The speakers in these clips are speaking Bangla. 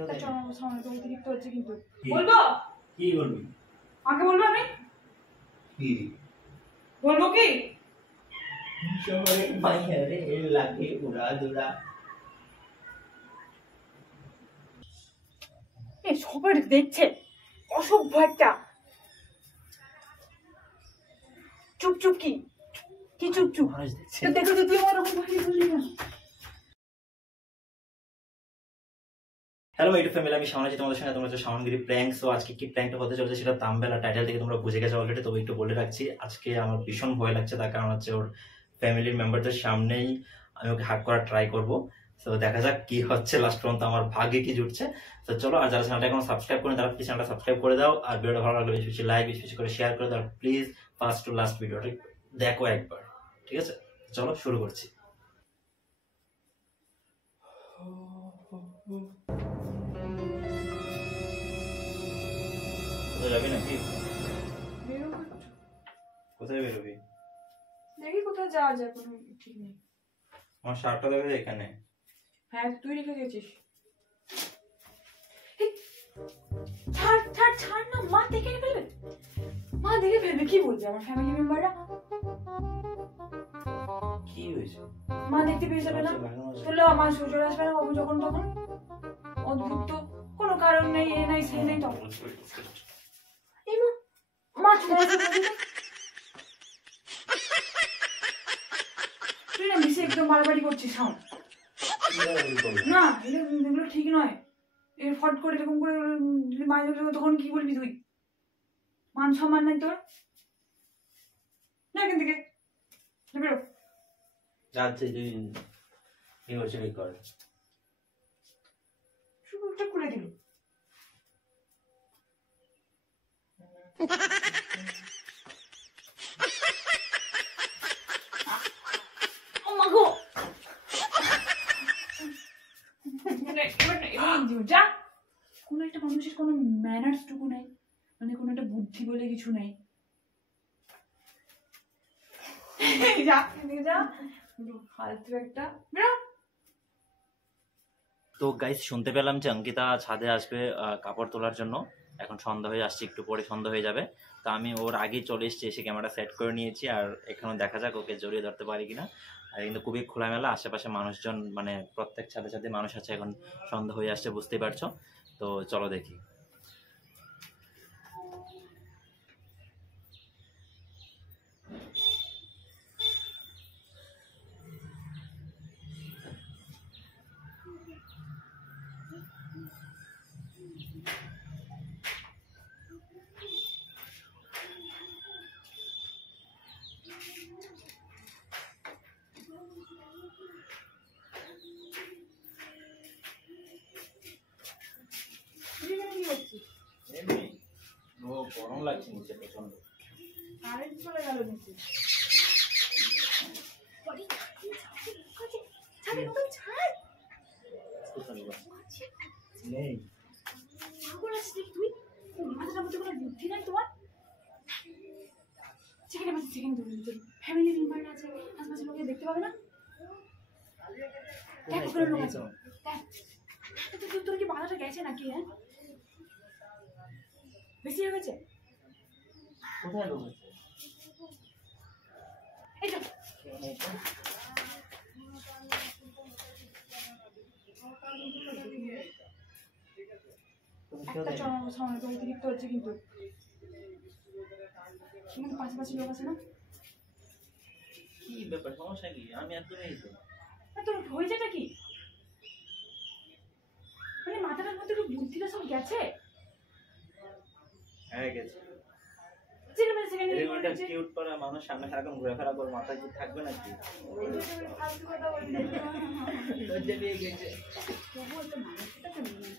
একটা চরম সময় তো অতিরিক্ত হচ্ছে কিন্তু বলবো কি বলবি আগে বলবো আমি কি বলবো কি শহরে বাইরে লাগে উড়া দুরা এ সবাই দেখছে অসভ্য একটা চুপ চুপ কি কি চুপ চুপ দেখো তো তুই আমার ওপর ভারী বললি না। হ্যালো ইউটিউব ফ্যামিলি, আমি সামনে তোমাদের সঙ্গে তোমরা সামনগিরি প্র্যাঙ্ক। সো আজকে কি প্র্যাঙ্কটা হতে চলেছে সেটা থাম্বনেল আর টাইটেল থেকে তোমরা বুঝে গেছো অলরেডি, তবে একটু বলে রাখছি। আজকে আমার ভীষণ ভয় লাগছে, তার কারণ হচ্ছে ওর ফ্যামিলির মেম্বারদের সামনেই আমি ওকে হাক করার ট্রাই করবো। তো দেখা যাক কি হচ্ছে, লাস্ট পর্যন্ত আমার ভাগ্যে কি জুটছে। তো চলো, আর যারা চ্যানেলটা এখন সাবস্ক্রাইব করেন তারা প্লিজ চ্যানেলটা সাবস্ক্রাইব করে দাও, আর ভিডিওটা ভালো লাগলে বেশি বেশি লাইক বেশি বেশি করে শেয়ার করে দাও। প্লিজ ফার্স্ট টু লাস্ট ভিডিওটা দেখো একবার, ঠিক আছে? চলো শুরু করছি। কোথায় যাবি নাকি? কোথায় বেরোবি? দেখি কোথায় যাওয়া যায়, কোনো ঠিক নেই। আমার শার্টটা দেখে এখানে। হ্যাঁ তুই রেখে গেছিস। ছাড় ছাড় ছাড় না, মা দেখে ফেলবে। মা দেখে ফেলবে, কি বলবে আমার ফ্যামিলি মেম্বাররা? কি হয়েছে? মা দেখতে পেয়ে যাবে না, তাহলে আমার শ্বশুর আসবে না বাবু যখন তখন। অদ্ভুত তো, কোনো কারণ নেই, এ নাই সে নেই। তখন এই মা চলে আসবে। তুই না বেশি একদম বাড়াবাড়ি করছিস। না এগুলো ঠিক নয়। এর ফট করে এরকম করে মায়ের তখন কি বলবি তুই? মান সম্মান নাই তোর? না এখান থেকে বেরো। যাচ্ছে তুই কি হচ্ছে কি কর? শুরুটা খুলে দিল। কোন একটা মানুষের কোনো ম্যানার্স টুকু নাই, মানে কোন একটা বুদ্ধি বলে কিছু নাই। ফালতু একটা। তো গাইস, শুনতে পেলাম যে অঙ্কিতা ছাদে আসবে কাপড় তোলার জন্য। এখন সন্ধ্যা হয়ে আসছে, একটু পরে সন্ধ্যা হয়ে যাবে। তো আমি ওর আগেই চলে এসেছি, এসে ক্যামেরা সেট করে নিয়েছি। আর এখানে দেখা যাক ওকে জড়িয়ে ধরতে পারি কিনা। আর কিন্তু খুবই খোলামেলা, আশেপাশে মানুষজন, মানে প্রত্যেক ছাদে ছাদে মানুষ আছে। এখন সন্ধ্যা হয়ে আসছে, বুঝতেই পারছো। তো চলো দেখি। গরম লাগছে নিচে প্রচন্ড। কারেন্ট চলে গেল নিচে। বুদ্ধি নাই তোমার? ফ্যামিলি মেম্বার আছে, আশপাশের লোকে দেখতে পাবে না? তোর কি বাধাটা গেছে নাকি? হ্যাঁ বেশি হয়ে গেছে। কোথায় লোক আছে? এই তো একটা চরম সময় তো অতিরিক্ত হচ্ছে কিন্তু। কিন্তু পাশাপাশি লোক আছে না? কি ব্যাপার, সমস্যা কি? আমি একদমই তো। তোর হয়েছেটা কি? মানে মাথাটার মধ্যে বুদ্ধিটা সব গেছে। হ্যাঁ গেছে। সেকেন্ড এই ওটা কিউট করা মানুষ সামনে সারাক্ষণ ঘোরাফেরা করে মাথায় কি থাকবে নাকি? ফালতু কথা বলবি না লজ্জা পেয়ে গেছে তবুও তো মানুষটা তো নেই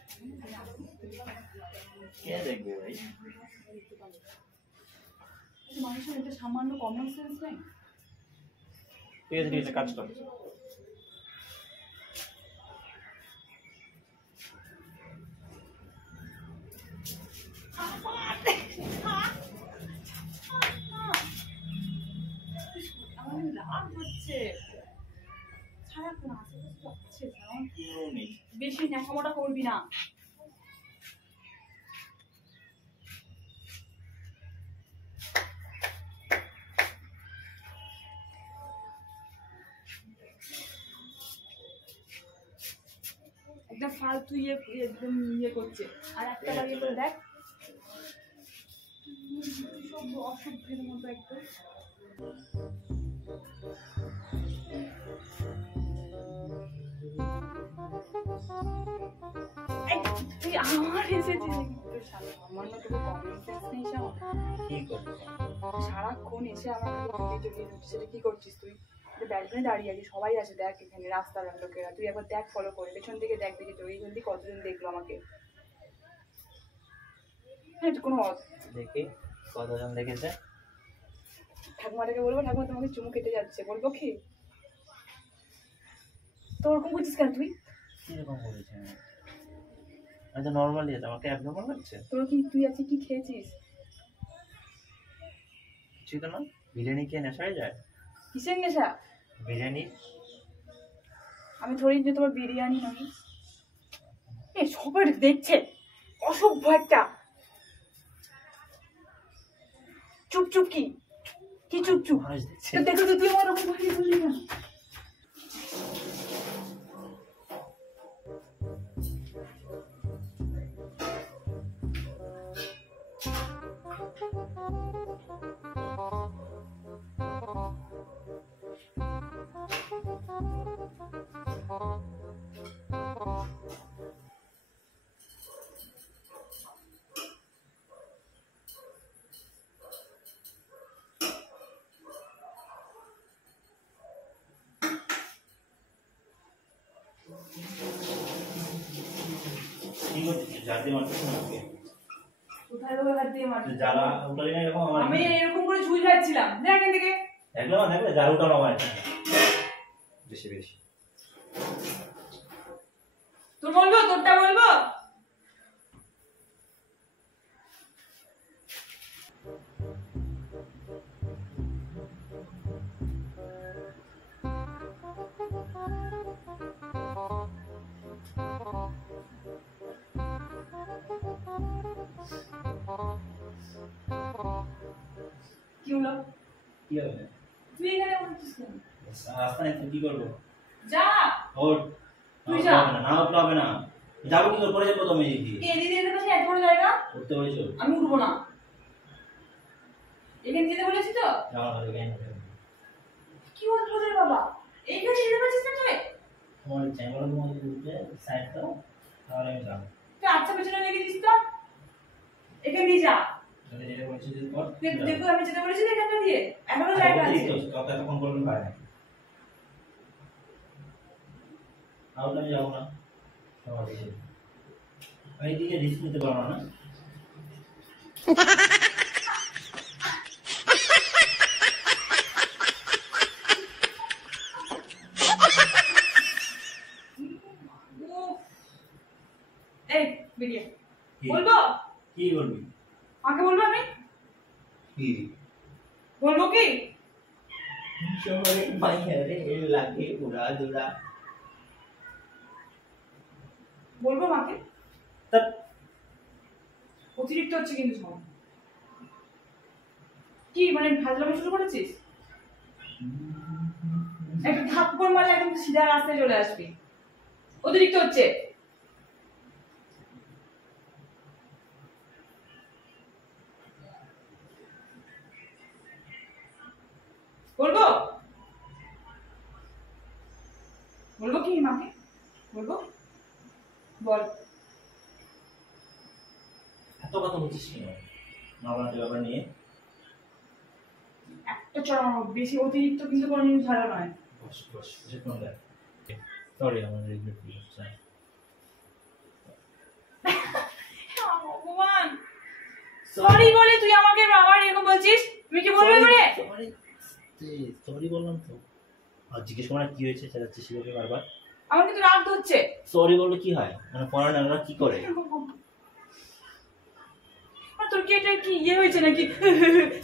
কে দেখবে ভাই? মানুষের একটা সামান্য কমন সেন্স নেই। ঠিক আছে ঠিক আছে, কাজ কর। আমার রাগ হচ্ছে সারাক্ষণ আশেপাশে বেশি ন্যাকামোটা করবি না। একটা ফালতু একদম করছে আর একটা বাড়ি করে দেখ সব অসভ্যের মতো একদম। তুই আমার এসেছিস সারাক্ষণ এসে আমার সেটা কি করছিস তুই? ব্যালকনি দাঁড়িয়ে আছিস, সবাই আছে দেখ এখানে রাস্তার লোকেরা, তুই একবার দেখ ফলো করে পেছন দিকে দেখ দেখি তো এইখান থেকে কতজন দেখলো আমাকে। হ্যাঁ কোনো দেখি কতজন দেখেছে। ঠাকুমাটাকে বলবো ঠাকুমা তোমাকে চুমু কেটে যাচ্ছে, বলবো কি? তো ওরকম করছিস কেন তুই? কিরকম করেছে? আমি তো নর্মালি আছে, আমাকে অ্যাবনর্মাল লাগছে। তোর কি তুই আজকে কি খেয়েছিস? কিছুই তো না। বিরিয়ানি খেয়ে নেশা হয়ে যায়? কিসের নেশা? বিরিয়ানি। আমি ধরি যে তোমার বিরিয়ানি নয়। এ সবাই দেখছে, অসভ্য একটা। চুপ চুপ কি কি চুপ চুপ? দেখো তো তুই আমার ওপর ভারী বললি না। আমি এরকম করে ঝুল যাচ্ছিলাম এখান থেকে বেশি বেশি তোর বলবো, তোরটা বলবো। কি হলো? কি হবে? তুই এখানে বলছিস কেন? রাস্তায় কি করবো? যা ওঠ। তুই যা না উঠতে হবে না। যাবো কি করে? পরে যাবো তুমি দিদি। কে দিদি এর কাছে এত বড় জায়গা উঠতে বলেছো? আমি উঠবো না। এখানে যেতে বলেছি তো? যাও না এখানে। কি বলছো রে বাবা? এইখানে যেতে বলেছিস না তুই? তোমার চ্যানেল মধ্যে উঠতে সাইড দাও, তাহলে আমি যাবো। তুই আচ্ছা পেছনে রেখে দিস তো। এখানে দিয়ে যা। তাহলে যেটা বলছি যে কর। দেখো আমি যেটা বলেছি এখানটা দিয়ে এখনো জায়গা আছে। কথা তখন বলবেন পারে না। আউট আমি যাবো না। আমি দিকে রিস্ক নিতে পারবো না। এই বেরিয়ে বলবো কি বলবি? আগে বলবো আমি কি বলবো কি? শহরে বাইরে লাগে উড়া দুরা। বলবো মাকে? অতিরিক্ত হচ্ছে কিন্তু সব। কি মানে ফাজলামি শুরু করেছিস? একটা থাপ্পড় মারলে একদম সিধা রাস্তায় চলে আসবি। অতিরিক্ত হচ্ছে। বলবো বলবো কি মাকে? বলবো বল। এত কথা বলছিস কেন? মামার ব্যাপার নিয়ে একটা চড়া বেশি অতিরিক্ত কিন্তু কোনো জিনিস ভালো নয়। সরি আমার রিগ্রেট ফিল হচ্ছে। ভগবান, সরি বলে তুই আমাকে আবার এরকম বলছিস? তুমি কি বলবে বলে? সরি বললাম তো। আর জিজ্ঞেস করো না কি হয়েছে, চালাচ্ছিস সেভাবে বারবার। আমার কিন্তু রাগ হচ্ছে। সরি বললে কি হয়? মানে ফরেনাররা কি করে? আর তোর কি এটা কি ইয়ে হয়েছে নাকি?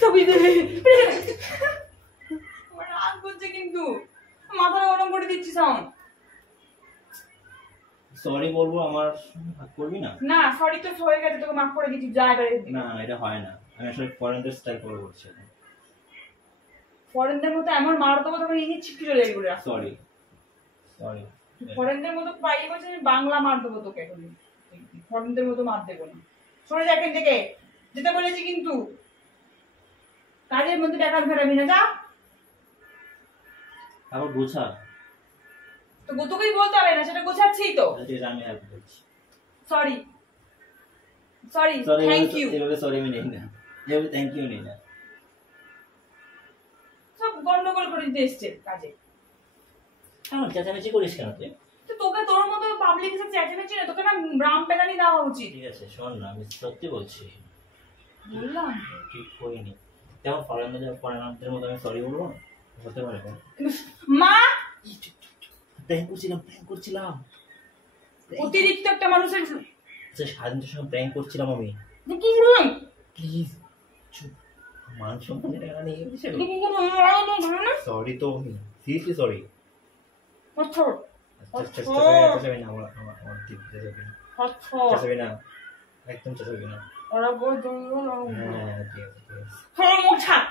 সবই আমার রাগ হচ্ছে কিন্তু মাথাটা গরম করে দিচ্ছিস আমার। সরি বলবো আমার ভাগ করবি না? না সরি তো হয়ে গেছে, তোকে মাফ করে দিচ্ছি, যা এবারে। না এটা হয় না, আমি আসলে ফরেনদের স্টাইল ফলো করছি। ফরেনদের মতো এমন মার দেবো তখন ইনি ছিটকে চলে যাবি বলে। Sorry sorry. ফরেনদের মতো পাইলে বলছে আমি বাংলা মার দেবো তোকে এখন। ফরেনদের মতো মার দেবো না। সরে যা এখান থেকে, যেটা বলেছি কিন্তু। কাজের মধ্যে টাকা ফেরাবি না, যা। আবার গোছা তো তোকেই বলতে হবে না, সেটা গোছাচ্ছিই তো। আমি হেল্প করছি। Sorry sorry, thank you. এভাবে সরি আমি নেই না, এভাবে থ্যাংক ইউ নেই না। সব গন্ডগোল করে দিতে এসছে কাজে। হ্যাঁ চেঁচামেচি করিস কেন তুই? তো তোকে তোর মতো পাবলিক এসে চেঁচামেচি না, তোকে না রাম পেদানি দেওয়া উচিত। ঠিক আছে শোন না, আমি সত্যি বলছি, বললাম ঠিক করিনি। তেমন ফরেনারদের মতো আমি সরি বলবো না, হতে পারে। মা প্র্যাঙ্ক করছিলাম। অতিরিক্ত একটা মানুষের স্বাধীনতার সঙ্গে প্র্যাঙ্ক করছিলাম আমি। কি বললাম? প্লিজ চুপ, মান সম্মানের টাকা নিয়ে সরি তো আমি সিরিয়াসলি সরি। আচ্ছা চেঁচাবি না, আমার দিক চেঁচাবি না, আচ্ছা চেঁচাবি না, একদম চেঁচাবি না। ওরা বল হ্যাঁ ঠিক আছে। মুখ ছাড়।